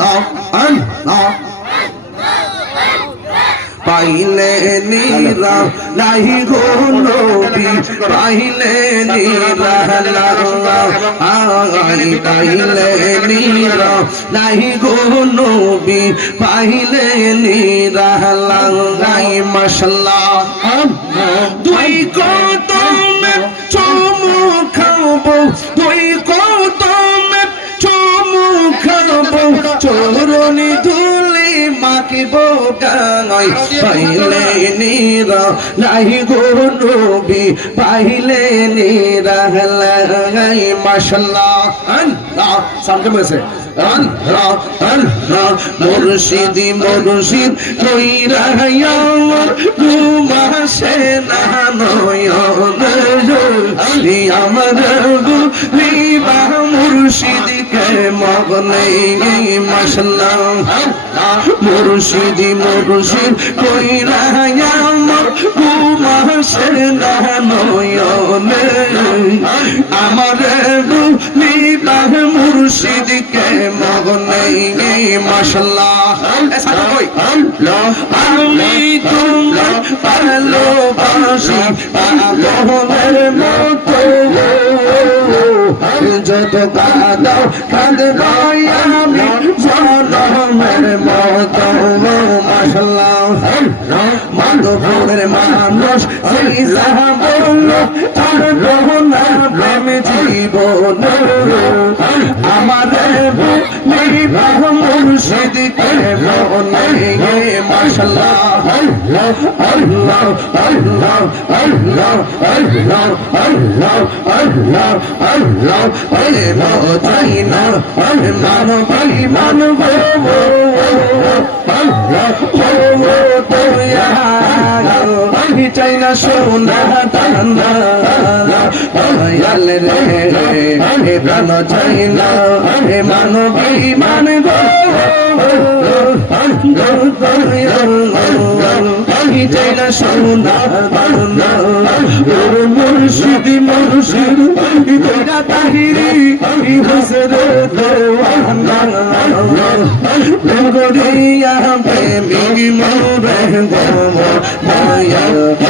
আল্লাহ আল্লাহ পাইলে নীরা লাহি গো নবী পাইলে নীরা আই পাইলে নীরা লাহি গো নবী পাইলে নীরা লাই মাশাআল্লাহ দুই কদমে চুমু খাবো দুই কদমে চুমু খাবো চরণে ধুলি মাখিব গায় পাইলে নীরা লাহি গো নবী পাইলে নীরা লাই মাশাআল্লাহ আল্লাহ সামনে বসে আল্লাহ আল্লাহ মুর্শিদি মুর্শিদ কইরা আমার ঘুমাসে না নয়ন আমার বিবা মুর্শিদকে মগনে মাশাআল্লাহ মুর্শিদি মুর্শিদ কইরা আমার ঘুমাসে না নয়ন আমার বিবা মুর্শিদকে মগনে মাশাআল্লাহ আমি তোমার ভালোবাসি পাগলের মতো যত কাঁদাও কাঁদবো আমি জনমের মতো মাশাআল্লাহ মাধবপুরের মানুষ সেই যাহা বলল তার গহনা প্রেম জীবন আমার মুর্শিদকে মনে মাশাআল্লাহ আল্লাহ আল্লাহ আল্লাহ আল্লাহ আল্লাহ আল্লাহ আল্লাহ আল্লাহ তাই না মানব মানব আমি চাই না সোনা দানা রে প্রাণ চাই না মানবী মানব আমি চাই না সোনা দানা মুর্শিদি মুর্শিদ তোরা তাহিরি হুসর দেওয়ানা গরিয়া প্রেমিক মোরে গো মায়া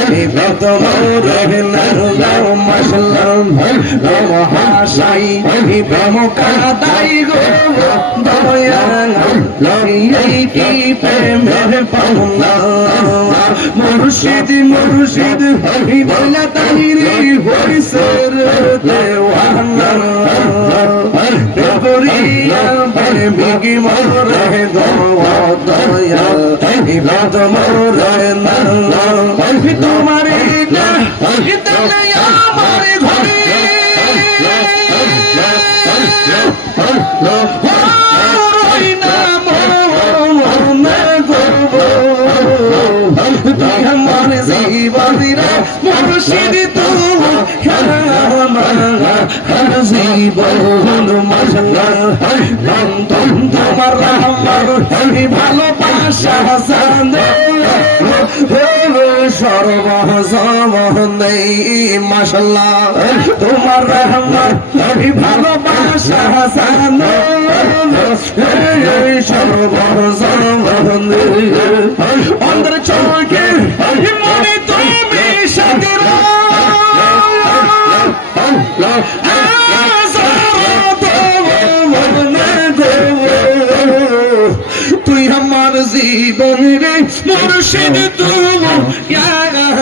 বেত মোরে নাও মাশাআল্লাহ হাসাই প্রেম কাদাই গো দয়া এই কি প্রেমের পাওনা মুর্শিদি মুর্শিদ বলা তাহিরি হুসর দেওয়ানা গরিয়া প্রেমিক মোরে গো দয়া ইবাদ মোরে নাও তোমারে না আমার ঘরে আমার জীবনীরা মুর্শিদ জীবন মাশাআল্লাহ তোমার আমার ভালোবাসা সর্বজনে মাশাআল্লাহ তোমার রহমত ভালোবাসা সর্বজনে অন্তর চোখে মনে তুমি সাথে তুই আমার জীবন রে মুর্শিদ তুই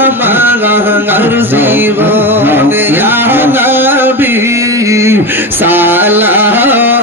আমার জীবন ইয়া নবী সালাম